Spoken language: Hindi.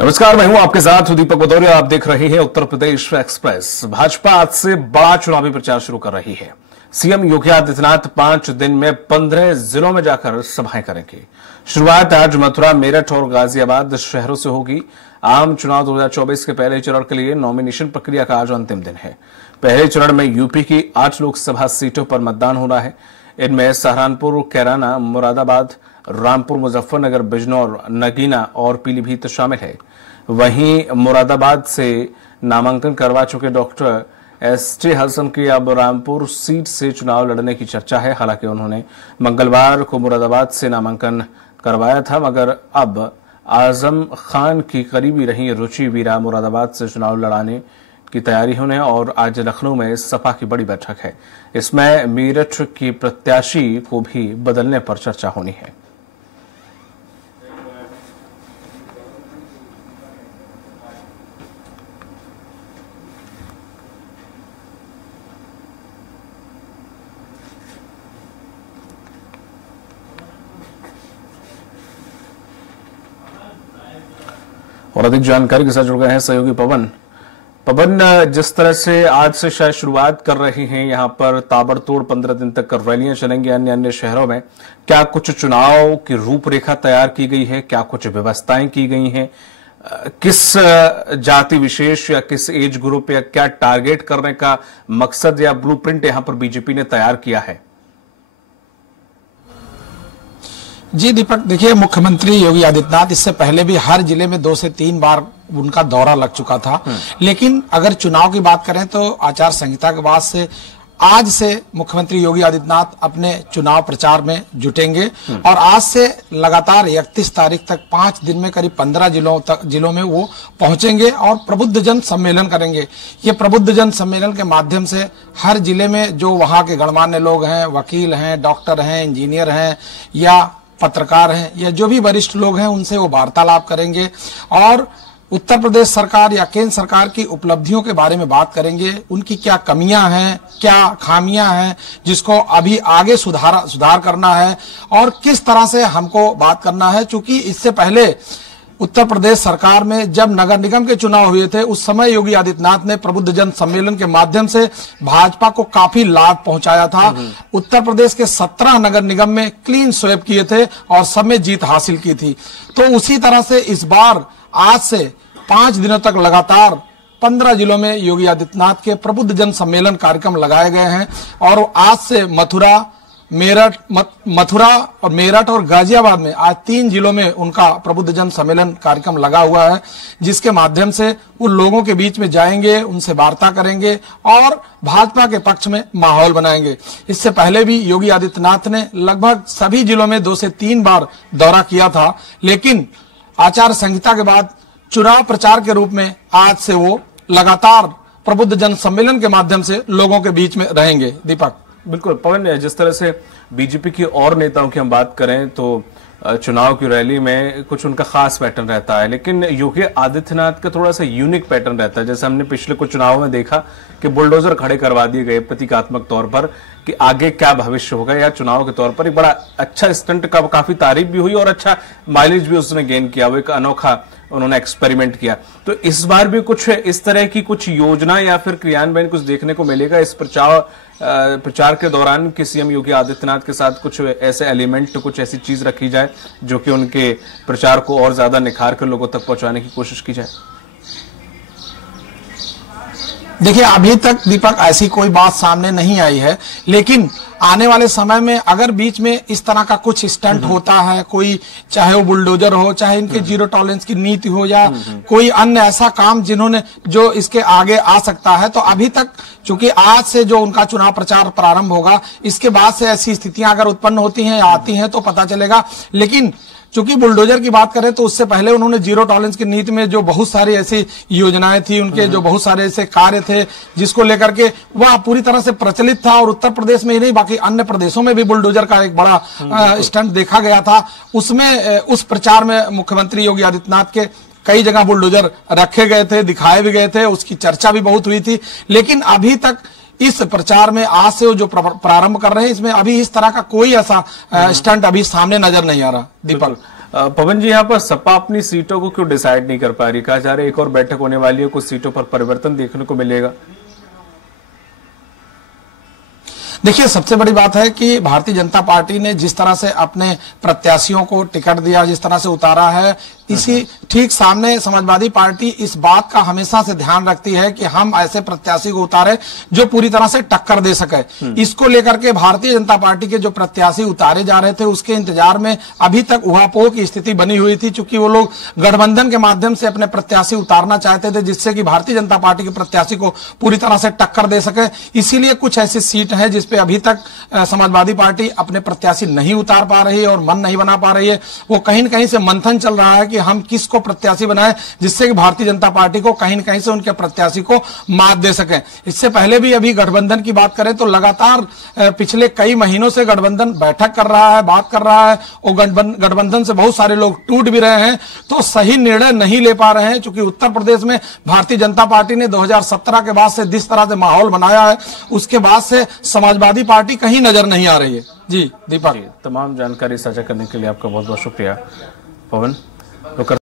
नमस्कार, मैं हूं आपके साथ दीपक भदौरिया। आप देख रहे हैं उत्तर प्रदेश एक्सप्रेस। भाजपा आज से बड़ा चुनावी प्रचार शुरू कर रही है। सीएम योगी आदित्यनाथ 5 दिन में 15 जिलों में जाकर सभाएं करेंगे। शुरुआत आज मथुरा, मेरठ और गाजियाबाद शहरों से होगी। आम चुनाव 2024 के पहले चरण के लिए नॉमिनेशन प्रक्रिया का आज अंतिम दिन है। पहले चरण में यूपी की 8 लोकसभा सीटों पर मतदान होना है। इनमें सहारनपुर, कैराना, मुरादाबाद, रामपुर, मुजफ्फरनगर, बिजनौर, नगीना और पीलीभीत शामिल है। वहीं मुरादाबाद से नामांकन करवा चुके डॉक्टर एस.टी. हसन की अब रामपुर सीट से चुनाव लड़ने की चर्चा है। हालांकि उन्होंने मंगलवार को मुरादाबाद से नामांकन करवाया था, मगर अब आजम खान की करीबी रही रुचि वीरा मुरादाबाद से चुनाव लड़ाने की तैयारी होने और आज लखनऊ में सपा की बड़ी बैठक है। इसमें मेरठ की प्रत्याशी को भी बदलने पर चर्चा होनी है। और अधिक जानकारी के साथ जुड़ गए हैं सहयोगी पवन। जिस तरह से आज से शायद शुरुआत कर रही हैं, यहाँ पर ताबड़तोड़ 15 दिन तक रैलियां चलेंगी अन्य शहरों में। क्या कुछ चुनाव की रूपरेखा तैयार की गई है? क्या कुछ व्यवस्थाएं की गई हैं? किस जाति विशेष या किस एज ग्रुप या क्या टारगेट करने का मकसद या ब्लूप्रिंट यहाँ पर बीजेपी ने तैयार किया है? जी दीपक, देखिए, मुख्यमंत्री योगी आदित्यनाथ इससे पहले भी हर जिले में 2 से 3 बार उनका दौरा लग चुका था। लेकिन अगर चुनाव की बात करें तो आचार संहिता के बाद से आज से मुख्यमंत्री योगी आदित्यनाथ अपने चुनाव प्रचार में जुटेंगे और आज से लगातार 31 तारीख तक 5 दिन में करीब 15 जिलों में वो पहुंचेंगे और प्रबुद्ध जन सम्मेलन करेंगे। ये प्रबुद्ध जन सम्मेलन के माध्यम से हर जिले में जो वहां के गणमान्य लोग हैं, वकील हैं, डॉक्टर हैं, इंजीनियर हैं या पत्रकार हैं या जो भी वरिष्ठ लोग हैं, उनसे वो वार्तालाप करेंगे और उत्तर प्रदेश सरकार या केंद्र सरकार की उपलब्धियों के बारे में बात करेंगे। उनकी क्या कमियां हैं, क्या खामियां हैं, जिसको अभी आगे सुधार करना है और किस तरह से हमको बात करना है। चूंकि इससे पहले उत्तर प्रदेश सरकार में जब नगर निगम के चुनाव हुए थे, उस समय योगी आदित्यनाथ ने प्रबुद्ध जन सम्मेलन के माध्यम से भाजपा को काफी लाभ पहुंचाया था। उत्तर प्रदेश के 17 नगर निगम में क्लीन स्वेप किए थे और सब में जीत हासिल की थी। तो उसी तरह से इस बार आज से 5 दिनों तक लगातार 15 जिलों में योगी आदित्यनाथ के प्रबुद्ध जन सम्मेलन कार्यक्रम लगाए गए हैं और आज से मथुरा और मेरठ और गाजियाबाद में आज 3 जिलों में उनका प्रबुद्ध जन सम्मेलन कार्यक्रम लगा हुआ है, जिसके माध्यम से उन लोगों के बीच में जाएंगे, उनसे वार्ता करेंगे और भाजपा के पक्ष में माहौल बनाएंगे। इससे पहले भी योगी आदित्यनाथ ने लगभग सभी जिलों में 2 से 3 बार दौरा किया था, लेकिन आचार संहिता के बाद चुनाव प्रचार के रूप में आज से वो लगातार प्रबुद्ध जन सम्मेलन के माध्यम से लोगों के बीच में रहेंगे। दीपक, बिल्कुल पवन, जिस तरह से बीजेपी की और नेताओं की हम बात करें तो चुनाव की रैली में कुछ उनका खास पैटर्न रहता है, लेकिन योगी आदित्यनाथ का थोड़ा सा यूनिक पैटर्न रहता है। जैसे हमने पिछले कुछ चुनाव में देखा कि बुलडोजर खड़े करवा दिए गए प्रतीकात्मक तौर पर कि आगे क्या भविष्य होगा, या चुनाव के तौर पर एक बड़ा अच्छा स्टंट का काफी तारीफ भी हुई और अच्छा माइलेज भी उसने गेन किया। वो एक अनोखा उन्होंने एक्सपेरिमेंट किया। तो इस बार भी कुछ इस तरह की कुछ योजना या फिर क्रियान्वयन कुछ देखने को मिलेगा इस प्रचार के दौरान कि सीएम योगी आदित्यनाथ के साथ कुछ ऐसे एलिमेंट, कुछ ऐसी चीज रखी जाए जो कि उनके प्रचार को और ज्यादा निखार कर लोगों तक पहुंचाने की कोशिश की जाए? देखिए, अभी तक दीपक ऐसी कोई बात सामने नहीं आई है, लेकिन आने वाले समय में अगर बीच में इस तरह का कुछ स्टंट होता है, कोई चाहे वो बुलडोजर हो, चाहे इनके जीरो टॉलरेंस की नीति हो या कोई अन्य ऐसा काम जो इसके आगे आ सकता है, तो अभी तक चूंकि आज से जो उनका चुनाव प्रचार प्रारंभ होगा, इसके बाद से ऐसी स्थितियां अगर उत्पन्न होती हैं या आती हैं तो पता चलेगा। लेकिन चूंकि बुलडोजर की बात करें तो उससे पहले उन्होंने जीरो टॉलरेंस की नीति में जो बहुत सारी ऐसी योजनाएं थी, उनके जो बहुत सारे ऐसे कार्य थे जिसको लेकर के वह पूरी तरह से प्रचलित था और उत्तर प्रदेश में ही नहीं बाकी अन्य प्रदेशों में भी बुलडोजर का एक बड़ा स्टंट देखा गया था। उसमें उस प्रचार में मुख्यमंत्री योगी आदित्यनाथ के कई जगह बुलडोजर रखे गए थे, दिखाए भी गए थे, उसकी चर्चा भी बहुत हुई थी। लेकिन अभी तक इस प्रचार में आज से जो प्रारंभ कर रहे हैं, इसमें अभी इस तरह का कोई ऐसा स्टंट अभी सामने नजर नहीं आ रहा। दीपक, पवन जी, यहाँ पर सपा अपनी सीटों को क्यों डिसाइड नहीं कर पा रही? कहा जा रहा है एक और बैठक होने वाली है, कुछ सीटों पर परिवर्तन देखने को मिलेगा। देखिए, सबसे बड़ी बात है कि भारतीय जनता पार्टी ने जिस तरह से अपने प्रत्याशियों को टिकट दिया, जिस तरह से उतारा है, इसी ठीक सामने समाजवादी पार्टी इस बात का हमेशा से ध्यान रखती है कि हम ऐसे प्रत्याशी को उतारे जो पूरी तरह से टक्कर दे सके। इसको लेकर के भारतीय जनता पार्टी के जो प्रत्याशी उतारे जा रहे थे उसके इंतजार में अभी तक उहापोह की स्थिति बनी हुई थी, चूंकि वो लोग गठबंधन के माध्यम से अपने प्रत्याशी उतारना चाहते थे जिससे कि भारतीय जनता पार्टी के प्रत्याशी को पूरी तरह से टक्कर दे सके। इसीलिए कुछ ऐसी सीट है जिसपे अभी तक समाजवादी पार्टी अपने प्रत्याशी नहीं उतार पा रही है और मन नहीं बना पा रही है। वो कहीं न कहीं से मंथन चल रहा है कि हम किसको प्रत्याशी बनाएं जिससे कि भारतीय जनता पार्टी को कहीं न कहीं से उनके प्रत्याशी को मात दे सकें। इससे पहले भी अभी गठबंधन की बात करें तो लगातार पिछले कई महीनों से गठबंधन बैठक कर रहा है, बात कर रहा है, और गठबंधन से बहुत सारे लोग टूट भी रहे हैं, तो सही निर्णय नहीं ले पा रहे हैं। क्योंकि उत्तर प्रदेश में भारतीय जनता पार्टी ने 2017 के बाद से जिस तरह से माहौल बनाया है, उसके बाद से समाजवादी पार्टी कहीं नजर नहीं आ रही है। जी दीपक, तमाम जानकारी साझा करने के लिए आपका बहुत बहुत शुक्रिया पवन।